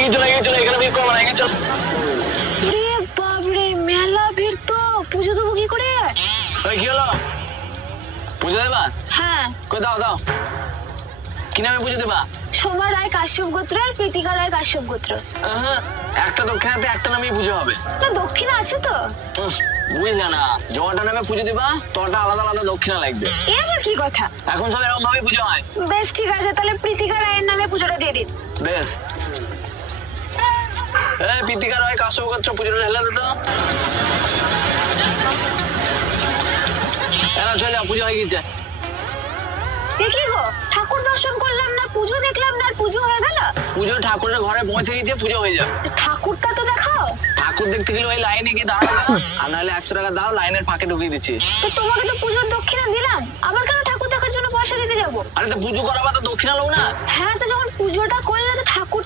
এখানে ভিড় করবো না, এখানে চল। রে বাবরে, মেলা ভিড় তো, পুজো দেবো কি করে? ওই কি হলো, পুজো দেবা? হ্যাঁ। কই দাও দাও, কি নামে পুজো দেবা? সোমা রায় কাশ্যপ গোত্র আর প্রীতিকা রায় কাশ্যপ গোত্র। একটা দক্ষিণাতে একটা নামেই পুজো হবে। না, দক্ষিণা আছে তো। বুঝলে না, জটা নামে পুজো দিবা তটা আলাদা আলাদা দক্ষিণা লাগবে। এ আবার কি কথা? এখন সব এরকম ভাবে পুজো হয়। বেশ ঠিক আছে, তাহলে প্রীতিকা রায়ের নামে পুজোটা দিয়ে দিন। বেশ। প্রীতিকা রায় কাশ্যপ গোত্র পুজোটা ঢেলে দে তো। চলে যাও, পুজো হয়ে গেছে। এ কি গো, ঠাকুর দর্শন করলাম না, পুজো দেখলাম না, আর পুজো হয়ে গেল? পুজো ঠাকুরের ঘরে পৌঁছে গেছে, পুজো হয়ে যাবে। ঠাকুরটা তো দেখাও। ঠাকুর দেখতে গেলে ওই লাইনে গিয়ে দাঁড়াবে, আর নাহলে 100 টাকা দাও, লাইনের ফাঁকে ঢুকিয়ে দিচ্ছি। তো তোমাকে তো পুজোর দক্ষিণা দিলাম, আবার কেন ঠাকুর দেখার জন্য পয়সা দিতে যাবো? আরে তো পুজো করাবা তো দক্ষিণা লোক না। হ্যাঁ, তো যখন পুজোটা করলে তো ঠাকুর